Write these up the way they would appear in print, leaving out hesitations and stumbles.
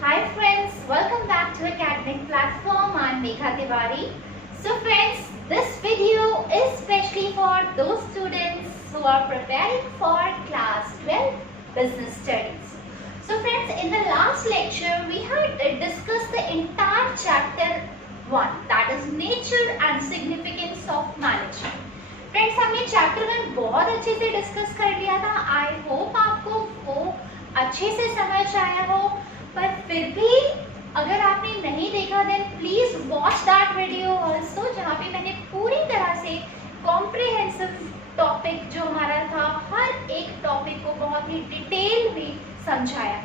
Hi friends, welcome back to academic platform. I'm Megha Tiwari. So friends, this video is specially for those students who are preparing for class 12 business studies. So friends, in the last lecture we had discussed the entire chapter 1, that is nature and significance of management. Friends हमने chapter 1 बहुत अच्छे से discuss कर लिया था. I hope आपको वो अच्छे से समझ आया हो, पर फिर भी अगर आपने नहीं देखा then please watch that video also, जहाँ पे मैंने पूरी तरह से कॉम्प्रिहेंसिव टॉपिक जो हमारा था, हर एक टॉपिक को बहुत ही डिटेल में समझाया.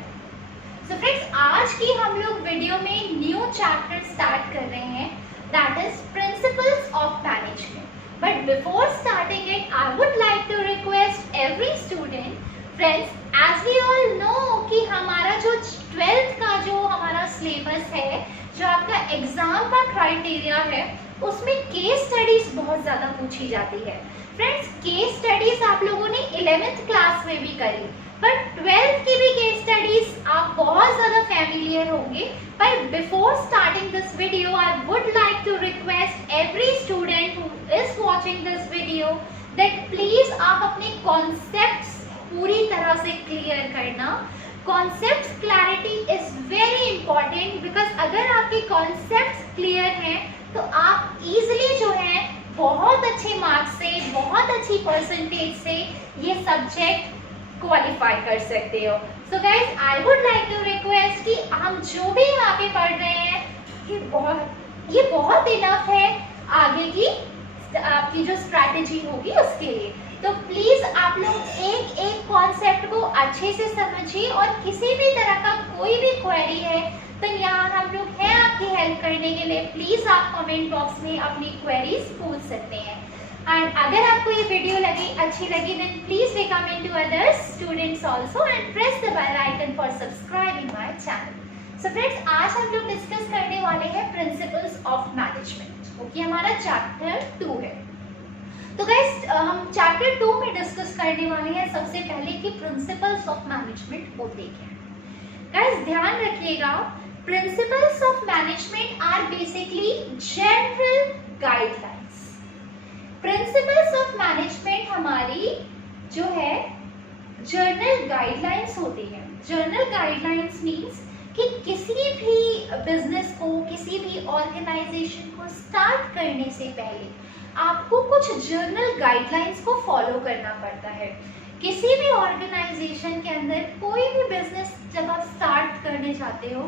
सो फ्रेंड्स, आज की हम लोग वीडियो में न्यू चैप्टर स्टार्ट कर रहे हैं, that is principles of management. But before starting it, I would like to request every student, friends, as we all know कि हमारा जो 12th का जो हमारा सिलेबस है, जो आपका एग्जाम का क्राइटेरिया है, उसमें केस स्टडीज बहुत ज़्यादा पूछी जाती है. फ्रेंड्स, केस स्टडीज आप लोगों ने 11th क्लास में भी करी, पर 12th की भी केस स्टडीज आप बहुत ज़्यादा फैमिलियर होंगे. पर before starting this video, I would like to request every student who is watching this video that please आप अपने कॉन्सेप्ट्स पूरी तरह से क्लियर करना. Concepts clarity is very important, because अगर आपके कॉन्सेप्ट्स क्लियर हैं तो आप इजीली जो है बहुत अच्छे मार्क्स से, बहुत अच्छी परसेंटेज से ये सब्जेक्ट क्वालिफाई कर सकते हो. So guys, I would like to request कि हम जो भी यहाँ पे पढ़ रहे हैं ये बहुत इनफ है आगे की आपकी जो स्ट्रैटेजी होगी उसके लिए. तो प्लीज आप लोग एक एक कॉन्सेप्ट को अच्छे से समझिए, और किसी भी तरह का कोई भी क्वेरी है तो यहाँ हम लोग हैं आपकी हेल्प करने के लिए. प्लीज आप कमेंट बॉक्स में अपनी क्वेरीज पूछ सकते हैं. एंड अगर आपको ये वीडियो अच्छी लगी then please recommend to others students also and press the bell icon for subscribing my channel. So friends, आज हम लोग डिस्कस करने वाले हैं प्रिंसिपल्स ऑफ मैनेजमेंट, ओके. हमारा चैप्टर 2 है. तो गाइस, हम चैप्टर 2 में डिस्कस करने वाले हैं सबसे पहले कि प्रिंसिपल्स ऑफ मैनेजमेंट होते क्या हैं. गाइस ध्यान रखिएगा, principles of management are basically general guidelines. Principles of management हमारी जो है जर्नल गाइडलाइंस होती है. जर्नल गाइडलाइंस मीन्स कि किसी भी बिजनेस को, किसी भी ऑर्गेनाइजेशन को स्टार्ट करने से पहले आपको कुछ जर्नल गाइडलाइंस को फॉलो करना पड़ता है. किसी भी ऑर्गेनाइजेशन के अंदर कोई भी बिजनेस जब आप स्टार्ट करने जाते हो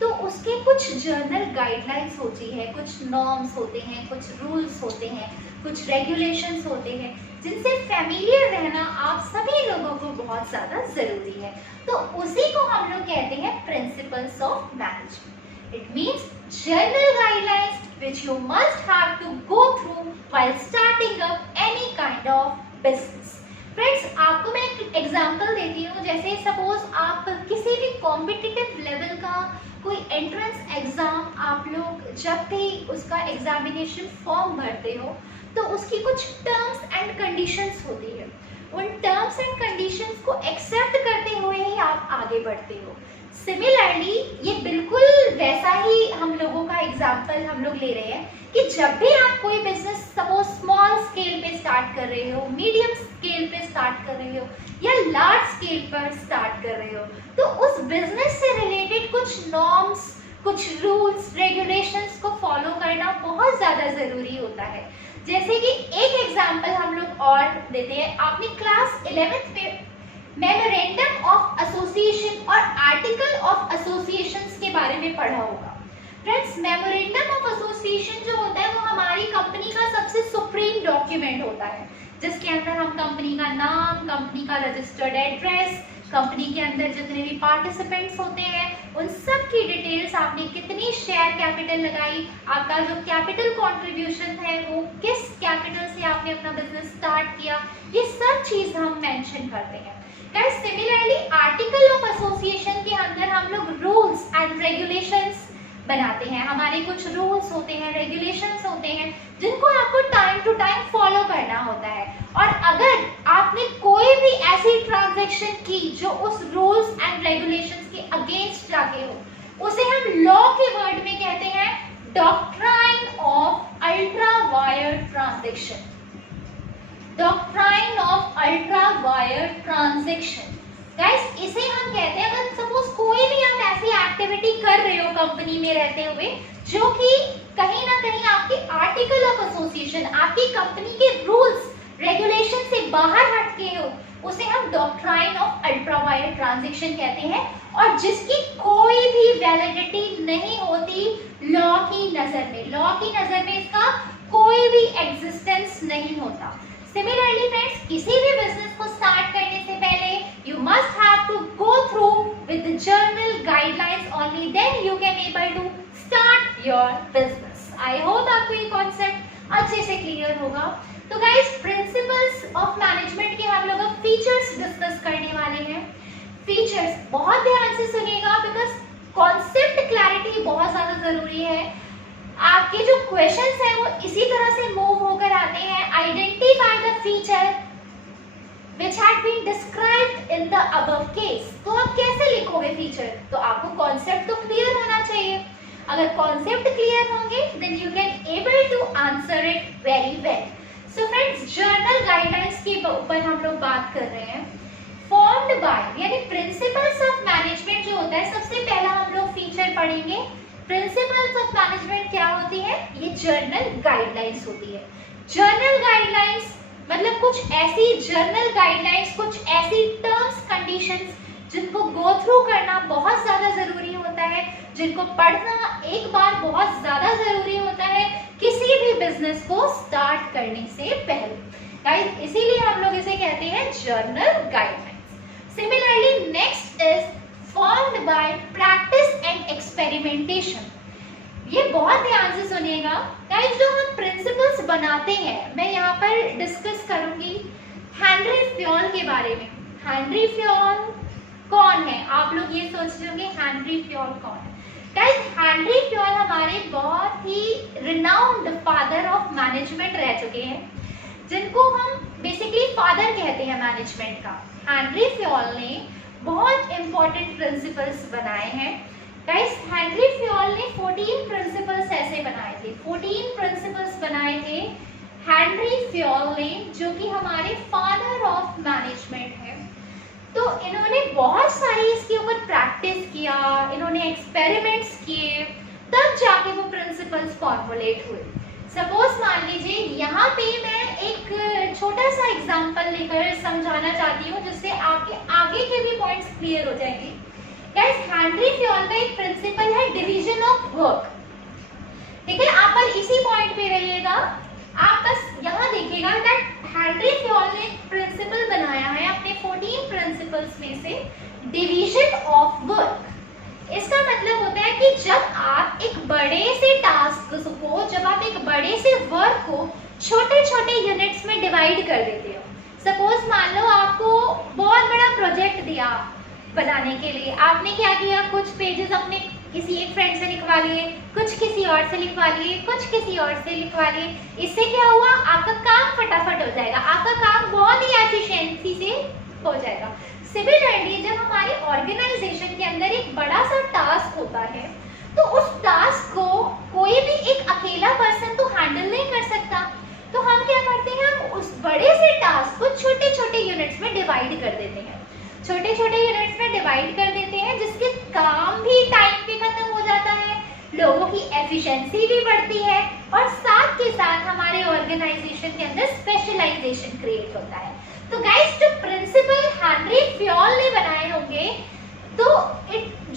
तो उसके कुछ जर्नल गाइडलाइंस होती है, कुछ नॉर्म्स होते हैं, कुछ रूल्स होते हैं, कुछ रेगुलेशंस होते हैं, जिनसे फैमिलियर रहना आप सभी लोगों को बहुत ज़्यादा ज़रूरी है. तो उसी को हम लोग कहते हैं principles of management. It means general guidelines which you must have to go through while starting up any kind of business. Friends, आपको मैं एक एग्जांपल देती हूँ. जैसे सपोज आप किसी भी कॉम्पिटिटिव लेवल का कोई एंट्रेंस एग्जाम आप लोग जब भी उसका एग्जामिनेशन फॉर्म भरते हो तो उसकी कुछ टर्म्स एंड कंडीशंस होती है. उन टर्म्स एंड कंडीशंस को एक्सेप्ट करते हुए ही आप आगे बढ़ते हो. सिमिलरली ये बिल्कुल वैसा ही हम लोगों का एग्जाम्पल हम लोग ले रहे हैं कि जब भी आप कोई बिजनेस सपोज स्मॉल स्केल पे स्टार्ट कर रहे हो, मीडियम स्केल पे स्टार्ट कर रहे हो या लार्ज स्केल पर स्टार्ट कर रहे हो, तो उस बिजनेस से रिलेटेड कुछ नॉर्म्स, कुछ रूल्स, रेगुलेशंस को फॉलो करना बहुत ज़्यादा ज़रूरी होता है. जैसे कि एक एग्जाम्पल हम लोग और देते हैं. आपने क्लास 11th में मेमोरेंडम ऑफ एसोसिएशन और आर्टिकल ऑफ एसोसिएशन के बारे में पढ़ा होगा. फ्रेंड्स, मेमोरेंडम ऑफ एसोसिएशन जो होता है वो हमारी कंपनी का सबसे सुप्रीम डॉक्यूमेंट होता है, जिसके अंदर हम कंपनी का नाम, कंपनी का रजिस्टर्ड एड्रेस, कंपनी के अंदर जितने भी पार्टिसिपेंट्स होते हैं उन सब की डिटेल्स, आपने कितनी शेयर कैपिटल लगाई, आपका जो कैपिटल कंट्रीब्यूशन है वो किस कैपिटल से आपने अपना बिजनेस स्टार्ट किया, ये सब चीज़ हम मेंशन करते हैं. Guys, similarly article of association के अंदर हम लोग रूल्स एंड रेगुलेशंस बनाते हैं. हमारे कुछ रूल्स होते हैं, रेगुलेशंस होते हैं, जिनको आपको टाइम टू टाइम फॉलो करना होता है. और अगर आपने कोई भी ऐसी ट्रांजैक्शन की जो उस रूल्स एंड रेगुलेशंस के अगेंस्ट जाके हो, doctrine of ultra wire transaction. Doctrine of ultra wire transaction guys, इसे हम कहते हैं अगर सपोज कोई भी आप ऐसी एक्टिविटी कर रहे हो कंपनी में रहते हुए जो कि कहीं ना कहीं आपके आर्टिकल ऑफ एसोसिएशन, आपकी कंपनी के रूल्स रेगुलेशन से बाहर हटके हो, उसे हम doctrine of ultra wire transaction कहते हैं, और जिसकी कोई भी वैलिडिटी नहीं होती लॉ की नजर में। लॉ की नजर में इसका कोई भी एग्जिस्टेंस नहीं होता। सिमिलरली फ्रेंड्स, किसी भी बिजनेस को स्टार्ट करने से पहले you must have to go through with the journal guidelines, only then you can able to start your business. I hope आपको ये कॉन्सेप्ट अच्छे से क्लियर होगा। तो गाइस, प्रिंसिपल्स ऑफ मैनेजमेंट के हम लोग फीचर्स डिस्कस करने वाले हैं। फीचर्स बहुत ध्यान से सुनिएगा बिकॉज कॉन्सेप्ट क्लैरिटी बहुत ज्यादा जरूरी है। आपके जो क्वेश्चंस हैं वो इसी तरह से मूव होकर आते हैं। Identify the feature which had been described in the above case। तो आप कैसे लिखोगे फीचर? तो आपको कॉन्सेप्ट तो क्लियर होना चाहिए। अगर कॉन्सेप्ट क्लियर होंगे then you can able to answer it very well। So friends, journal guidelines के ऊपर हम लोग बात कर रहे हैं। फॉर्म्ड बाय यानी प्रिंसिपल्स ऑफ मैनेजमेंट जो होता है, सबसे पहला हम लोग फीचर पढ़ेंगे। प्रिंसिपल्स ऑफ मैनेजमेंट क्या होती है? ये जर्नल गाइडलाइंस होती है। जर्नल गाइडलाइंस मतलब कुछ ऐसी जर्नल गाइडलाइंस, कुछ ऐसी टर्म्स कंडीशंस जिनको गो थ्रू करना बहुत ज्यादा जरूरी होता है, जिनको पढ़ना एक बार बहुत ज्यादा जरूरी होता है किसी भी बिजनेस को स्टार्ट करने से पहले। गाइस, इसीलिए हम लोग इसे कहते हैं journal guidelines. Similarly next is formed by practice and experimentation. ये बहुत ध्यान से सुनिएगा गाइस, जो हम प्रिंसिपल्स बनाते हैं, मैं यहाँ पर डिस्कस करूंगी हेनरी फ्योल के बारे में। हेनरी फ्योल कौन है? आप लोग ये सोच रहे होंगे हेनरी फ्योल कौन है? गाइस, हेनरी फ्योल हमारे बहुत ही रिनाउंड फादर ऑफ मैनेजमेंट रह चुके हैं, जिनको हम बेसिकली फादर कहते हैं मैनेजमेंट का। हेनरी फ्योल ने बहुत इंपॉर्टेंट प्रिंसिपल्स बनाए हैं। गाइस, हेनरी फ्योल ने 14 प्रिंसिपल्स ऐसे बनाए थे, 14 प्रिंसिपल्स बनाए थे हेनरी फ्योल ने, जो कि हमारे फादर ऑफ मैनेजमेंट है। तो इन्होंने बहुत सारी इसके ऊपर प्रैक्टिस किया, इन्होंने एक्सपेरिमेंट्स किए, तब जाके वो प्रिंसिपल्स फॉर्मुलेट हुए। सपोज मान लीजिए यहाँ पे मैं एक छोटा सा एग्जांपल लेकर समझाना चाहती हूँ, जिससे आपके आगे के भी पॉइंट्स क्लियर हो जाएंगे। गाइस, हेनरी फ्योल का एक प्रिंसिपल है डिवीजन ऑफ वर्क। ठीक है, आप पर इसी पॉइंट पे रहिएगा, आप बस यहाँ देखिएगा दैट हेनरी फ्योल ने एक प्रिंसिपल बनाया है अपने 14 प्रिंसिपल्स में से, डिवीजन ऑफ वर्क। इसका मतलब होता है कि जब आप एक बड़े से टास्क को, जब आप एक बड़े से वर्क को छोटे छोटे यूनिट्स में डिवाइड कर देते हो। सपोज मान लो आपको बहुत बड़ा प्रोजेक्ट दिया बनाने के लिए, आपने क्या किया, कुछ पेजेस अपने किसी एक फ्रेंड से लिखवा लिए, कुछ किसी और से लिखवा लिए, कुछ किसी और से लिखवा लिए। इससे क्या हुआ, आपका काम फटाफट हो जाएगा, आपका काम बहुत ही एफिशिएंसी से हो जाएगा। सिमिलरली जब हमारे ऑर्गेनाइजेशन के अंदर एक बड़ा सा टास्क होता है, तो उस टास्क को कोई भी एक अकेला पर्सन तो हैंडल नहीं कर सकता। तो हम क्या करते हैं, हम उस बड़े से टास्क को छोटे छोटे यूनिट्स में डिवाइड कर देते हैं, छोटे छोटे यूनिट्स में डिवाइड कर देते हैं, जिसके काम भी टाइम पे खत्म हो जाता है, लोगों की एफिशिएंसी भी बढ़ती है, और साथ के साथ हमारे ऑर्गेनाइजेशन के अंदर स्पेशलाइजेशन क्रिएट होता है। तो गाइस, जो प्रिंसिपल हेनरी फ्योल ने बनाए होंगे, तो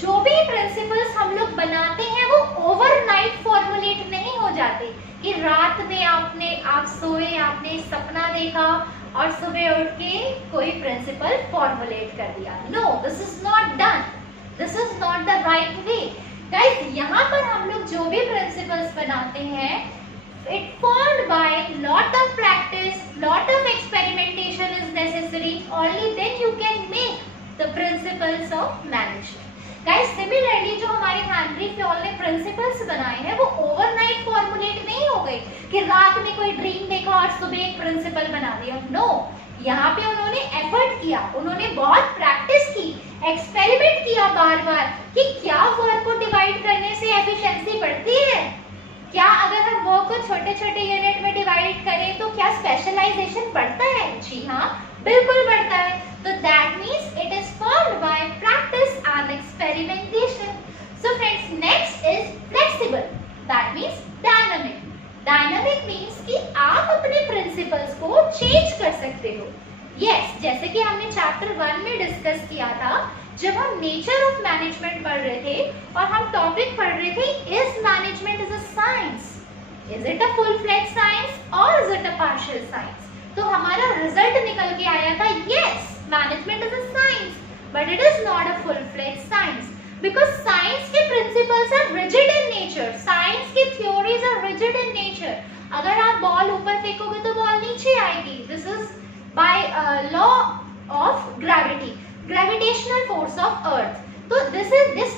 जो भी प्रिंसिपल्स हम लोग बनाते हैं वो ओवरनाइट फॉर्मुलेट नहीं हो जाते कि रात में आप सोए, आपने सपना देखा और सुबह उठ के कोई प्रिंसिपल फॉर्मुलेट कर दिया। No, this is not done, this is not the right way. Guys, यहाँ पर हम लोग जो भी प्रिंसिपल्स बनाते हैं, it formed by lot of practice, lot of experimentation is necessary, only then you can make the principles of management। Guys, similarly जो हमारे हेनरी फ्योल ने प्रिंसिपल्स बनाए हैं वो ओवरनाइट फॉर्मुलेट नहीं हो गए कि रात में कोई ड्रीम देखा और सुबह एक प्रिंसिपल बना दिया। नो, यहाँ पे उन्होंने एफर्ट किया, उन्होंने बहुत प्रैक्टिस की, एक्सपेरिमेंट किया बार बार कि क्या वर्क को डिवाइड करने से एफिशिएंसी बढ़ती है, को छोटे छोटे यूनिट में डिवाइड करें तो क्या स्पेशलाइजेशन बढ़ता है? जी हाँ, बिल्कुल बढ़ता है। तो that means it is followed by practice and experimentation. So friends, next is flexible, that means dynamic. Dynamic means कि आप अपने प्रिंसिपल्स को चेंज कर सकते हो। यस, जैसे कि हमने चैप्टर 1 में डिस्कस किया था जब हम नेचर ऑफ मैनेजमेंट पढ़ रहे थे और हम टॉपिक पढ़ रहे थे is management is a science, is it a full fledge science और is it a partial science. तो हमारा रिजल्ट निकल के आया था yes, management is a science but it is not a full fledge science, because science के principles are rigid in nature, science की theories are rigid in nature. अगर आप बॉल ऊपर फेंकोगे तो बॉल नीचे आएगी, this is by law of gravity, gravitational force of earth. तो दिस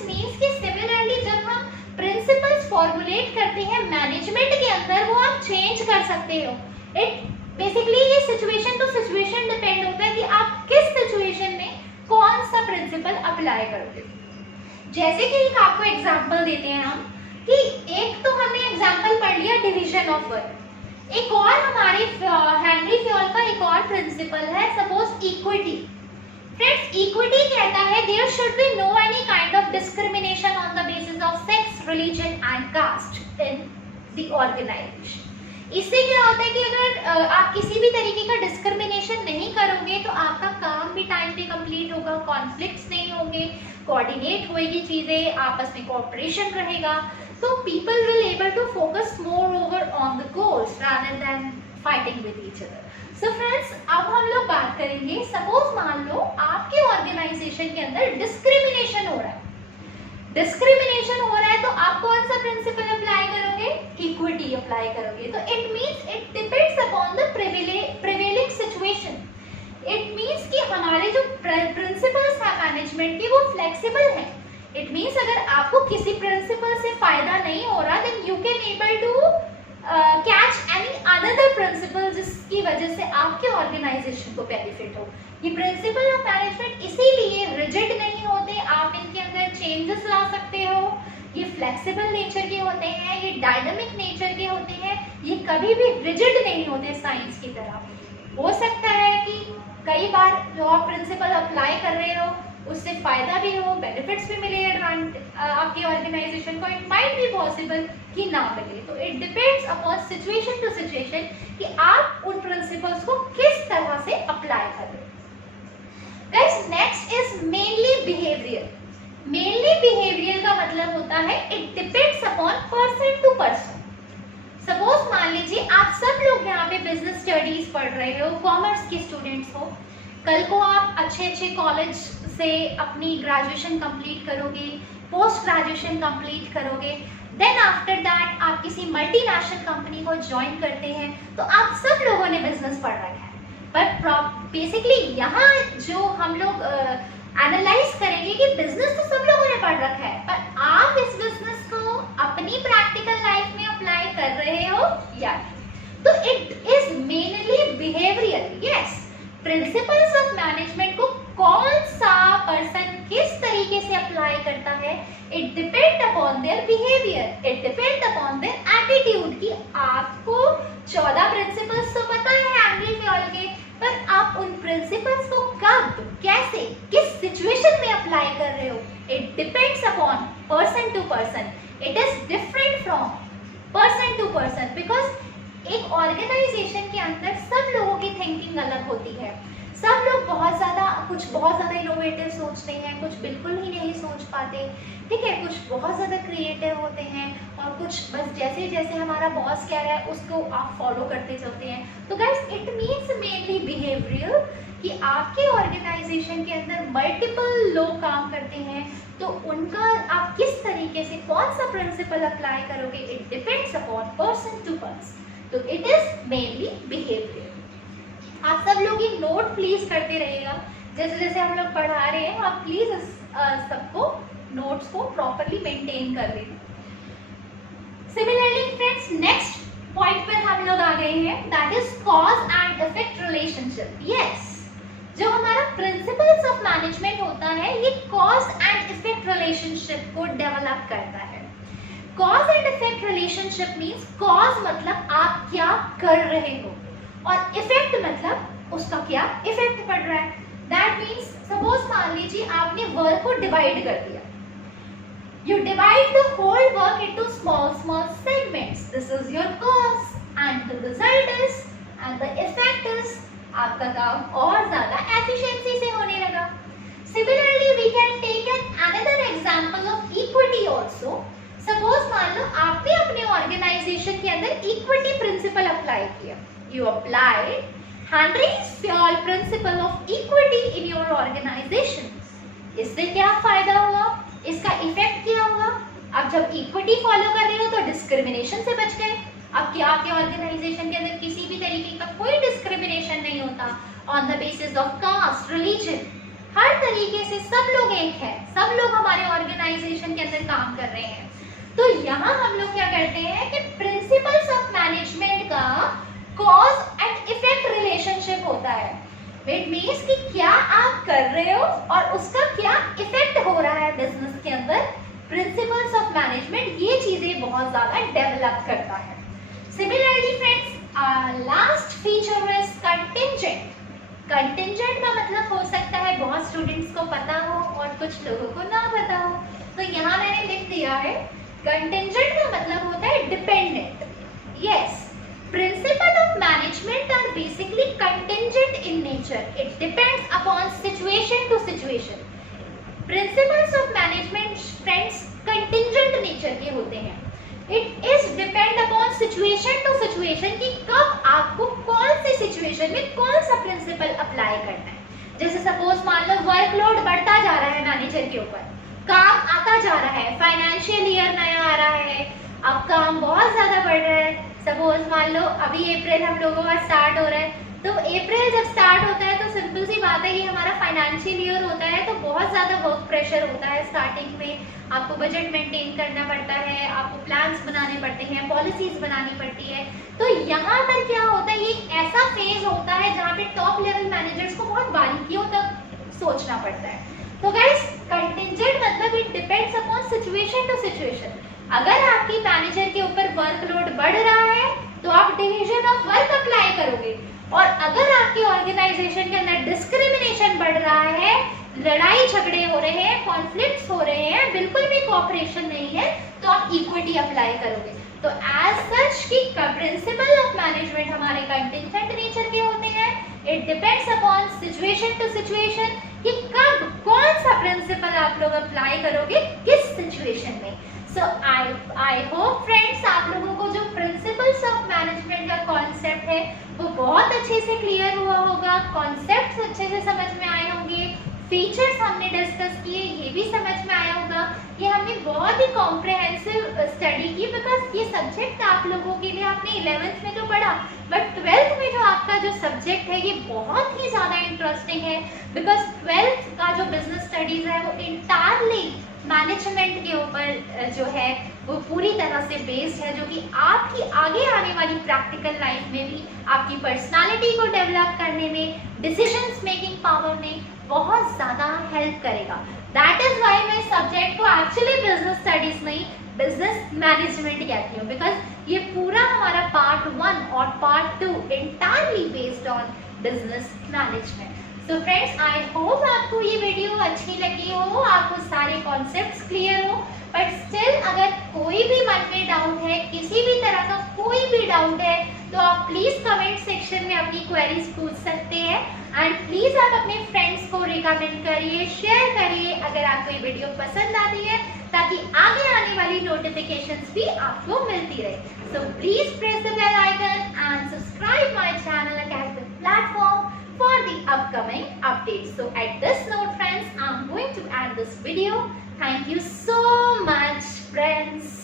मीन्स कि सिमिलरली जब हम प्रिंसिपल्स फॉर्मुलेट करते हैं मैनेजमेंट के अंदर, वो आप चेंज कर सकते हो। इट बेसिकली ये सिचुएशन टू सिचुएशन डिपेंड होता है कि आप किस सिचुएशन में कौन सा प्रिंसिपल अप्लाई करोगे। जैसे कि एक आपको एग्जांपल देते हैं हम कि एक तो हमने एग्जांपल पढ़ लिया डिवीजन ऑफ वर्क, एक और हमारे हेनरी फ्योल का एक और प्रिंसिपल है सपोज इक्विटी। फ्रेंड्स, इक्विटी कहता है there should be no any kind of discrimination on the basis of sex, religion and caste in the organisation. इससे क्या होता है कि अगर आप किसी भी तरीके का डिस्क्रिमिनेशन नहीं करोगे तो आपका काम भी टाइम पे कंप्लीट होगा, कॉन्फ्लिक्ट्स नहीं होंगे, कोऑर्डिनेट होएगी चीजें, आपस में कोऑपरेशन रहेगा, तो people will able to focus more over on the goals rather than fighting with each other. So friends, अब हम लोग बात करेंगे, सपोज मान लो आपके ऑर्गेनाइजेशन के अंदर डिस्क्रिमिनेशन हो रहा है, डिस्क्रिमिनेशन हो रहा है तो आप कौन सा प्रिंसिपल अप्लाई करोगे? इक्विटी अप्लाई करोगे। तो it means it depends upon the prevailing situation. It means कि हमारे जो प्रिंसिपल्स हैं मैनेजमेंट के वो फ्लेक्सिबल हैं। इट मींस अगर आपको किसी प्रिंसिपल से फायदा नहीं हो रहा then you can able to catch any another principle जिसकी वजह से आपके ऑर्गेनाइजेशन को बेनिफिट हो। ये प्रिंसिपल ऑफ मैनेजमेंट इसीलिए रिजिड नहीं होते, आप इनके अंदर चेंजेस ला सकते हो, ये फ्लेक्सिबल नेचर के होते हैं, ये डायनामिक नेचर के होते हैं, ये कभी भी रिजिड नहीं होते साइंस की तरह। हो सकता है कि कई बार जो आप प्रिंसिपल अप्लाई कर रहे हो उससे फायदा भी हो, बेनिफिट्स भी मिले आपकी ऑर्गेनाइजेशन को, इट माइट बी पॉसिबल कि ना मिले। तो it depends upon situation to situation कि आप उन प्रिंसिपल्स को किस तरह से अप्लाई कर रहे हो। Guys, next is mainly behaviour. Mainly behaviour का मतलब होता है it depends upon person to person. Suppose मान लीजिए आप सब लोग यहाँ पे बिजनेस स्टडीज पढ़ रहे हो, कॉमर्स के स्टूडेंट्स हो, कल को आप अच्छे कॉलेज से अपनी ग्रेजुएशन कंप्लीट करोगे, पोस्ट ग्रेजुएशन कंप्लीट करोगे, देन आफ्टर दैट आप किसी मल्टीनेशनल कंपनी को ज्वाइन करते हैं, तो आप सब लोगों ने बिजनेस पढ़ रखा है। बट बेसिकली यहाँ जो हम लोग एनालाइज करेंगे कि बिजनेस तो सब लोगों ने पढ़ रखा है, पर आप इस बिजनेस को अपनी प्रैक्टिकल लाइफ में अप्लाई कर रहे हो या नहीं। तो it is mainly behavioural. Yes, principles of management को कौन सा पर्सन किस तरीके से अप्लाई करता है, it depend upon their behaviour, it depend upon their attitude. कि आपको 14 प्रिंसिपल्स तो पता है हेनरी फ्योल के, पर आप उन प्रिंसिपल्स को कब, कैसे, किस सिचुएशन में अप्लाई कर रहे हो, it depends upon person to person. It is different from person to person, because एक ऑर्गेनाइजेशन के अंदर सब लोगों की थिंकिंग अलग होती है। सब लोग कुछ बहुत ज़्यादा इनोवेटिव सोचते हैं, कुछ बिल्कुल ही नहीं सोच पाते, ठीक है, कुछ बहुत ज़्यादा क्रिएटिव होते हैं और कुछ बस जैसे जैसे हमारा बॉस कह रहा है उसको आप फॉलो करते चलते हैं। तो guys, it means mainly behaviour कि आपके ऑर्गेनाइजेशन के अंदर मल्टीपल लोग काम करते हैं, तो उनका आप किस तरीके से कौन सा प्रिंसिपल अप्लाई करोगे, it depends upon person to person. तो इट इज मेनली बिहेवियर। आप सब लोग ये नोट प्लीज करते रहिएगा, जैसे जैसे हम लोग पढ़ा रहे हैं आप प्लीज सबको नोट्स को प्रॉपरली मेंटेन कर लेना। सिमिलरली फ्रेंड्स, नेक्स्ट पॉइंट पर हम लोग आ गए हैं, that is cause and effect relationship. Yes, जो हमारा प्रिंसिपल्स ऑफ मैनेजमेंट होता है ये कॉज एंड इफेक्ट रिलेशनशिप को डेवलप करता है। Cause and effect relationship means cause मतलब आप क्या कर रहे हो और इफेक्ट मतलब उसका क्या इफेक्ट पड़ रहा है। दैट मीन्स सपोज मान लीजिए आपने वर्क को डिवाइड कर दिया। You divide the whole work into small segments. This is your cause and the result is and the effect is आपका काम और ज्यादा efficiency से होने लगा। Similarly, we can take another example of equity also. Suppose मान लो आपने अपने organization के अंदर equity principle apply किया। You applied Henry's Fayol principle of equity in your organization. इससे क्या फायदा हुआ? इसका इफेक्ट क्या हुआ? अब जब इक्विटी फॉलो कर रहे हो तो डिस्क्रिमिनेशन से बच गए। अब क्या आपके ऑर्गेनाइजेशन के अंदर किसी भी तरीके का कोई डिस्क्रिमिनेशन नहीं होता on the basis of caste, religion. हर तरीके से सब लोग एक है, सब लोग हमारे ऑर्गेनाइजेशन के अंदर काम कर रहे हैं। तो यहाँ हम लोग क्या करते हैं कि प्रिंसिपल्स ऑफ मैनेजमेंट का कॉज एंड इफेक्ट रिलेशनशिप होता है। इट मीन्स कि क्या आप कर रहे हो और उसका क्या इफेक्ट हो रहा है बिजनेस के अंदर। प्रिंसिपल्स ऑफ मैनेजमेंट ये चीजें बहुत ज्यादा डेवलप करता है। Similarly friends, last feature is contingent. Contingent का मतलब हो सकता है बहुत स्टूडेंट्स को पता हो और कुछ लोगों को ना पता हो, तो यहाँ मैंने लिख दिया है कंटिंजेंट का मतलब होता है dependent. Yes, Principles of management are basically contingent in nature. It depends upon situation to situation. Principles of management, friends, contingent nature के होते हैं. It is depend upon situation to situation कि कब आपको कौन सी situation में कौन सा principle apply करना है। जैसे suppose मान लो workload बढ़ता जा रहा है मैनेजर के ऊपर, काम आता जा रहा है, फाइनेंशियल ईयर नया आ रहा है, अब काम बहुत ज्यादा बढ़ रहा है। सपोज मान लो अभी अप्रैल हम लोगों का स्टार्ट हो रहा है, तो अप्रैल जब स्टार्ट होता है तो सिंपल सी बात है, ये हमारा फाइनेंशियल ईयर होता है, तो बहुत ज्यादा वर्क प्रेशर होता है। स्टार्टिंग में आपको बजट मेंटेन करना पड़ता है, आपको प्लान्स बनाने पड़ते हैं, पॉलिसीज बनानी पड़ती है। तो यहाँ पर क्या होता है, ये एक ऐसा फेज होता है जहाँ पे टॉप लेवल मैनेजर्स को बहुत बारीकियों तक सोचना पड़ता है। तो गाइस, कंटिंजेंट मतलब it depends upon situation to situation. अगर आपकी मैनेजर के ऊपर वर्कलोड बढ़ रहा है तो आप डिवीजन ऑफ वर्क अप्लाई करोगे, और अगर आपकी ऑर्गेनाइजेशन के अंदर डिस्क्रिमिनेशन बढ़ रहा है, लड़ाई झगड़े हो रहे हैं, कॉन्फ्लिक्ट्स हो रहे हैं, बिल्कुल भी कोऑपरेशन नहीं है, तो आप इक्विटी अप्लाई करोगे। तो एज सच की प्रिंसिपल ऑफ मैनेजमेंट हमारे कंटिंजेंट नेचर के होते हैं। It depends upon situation to situation कि कब कौन सा प्रिंसिपल आप लोग अप्लाई करोगे किस सिचुएशन में। सो आई होप फ्रेंड्स, आप लोगों को जो प्रिंसिपल्स ऑफ मैनेजमेंट का कॉन्सेप्ट है वो बहुत अच्छे से क्लियर हुआ होगा, कॉन्सेप्ट्स अच्छे से समझ में आए होंगे, फीचर्स हमने डिस्कस किए ये भी समझ में आया होगा। ये हमने बहुत ही कॉम्प्रिहेंसिव स्टडी की, बिकॉज ये सब्जेक्ट आप लोगों के लिए आपने 11th में तो पढ़ा, बट 12th में जो आपका जो सब्जेक्ट है ये बहुत ही ज़्यादा इंटरेस्टिंग है, बिकॉज 12th का जो बिजनेस स्टडीज है वो इंटायरली मैनेजमेंट के ऊपर जो है वो पूरी तरह से बेस्ड है, जो कि आपकी आगे आने वाली प्रैक्टिकल लाइफ में भी आपकी पर्सनालिटी को डेवलप करने में, डिसीजंस मेकिंग पावर में बहुत ज़्यादा हेल्प करेगा। दैट इज वाई मैं सब्जेक्ट को एक्चुअली बिजनेस स्टडीज नहीं बिजनेस मैनेजमेंट कहती हूँ, बिकॉज ये पूरा हमारा पार्ट 1 और part 2 entirely based on business management. तो फ्रेंड्स, आई होप आपको ये वीडियो अच्छी लगी हो, आपको सारे कॉन्सेप्ट्स क्लियर हो, बट स्टिल अगर कोई भी मन में डाउट है, किसी भी तरह का कोई भी डाउट है, तो आप प्लीज कमेंट सेक्शन में अपनी क्वेरीज पूछ सकते हैं, एंड प्लीज आप अपने फ्रेंड्स को रिकमेंड करिए, शेयर करिए अगर आपको ये वीडियो पसंद आती है, ताकि आगे आने वाली नोटिफिकेशंस भी आपको मिलती रहे। So please press the bell icon and subscribe my channel academic platform for the upcoming updates. So at this note friends, I'm going to end this video. Thank you so much friends.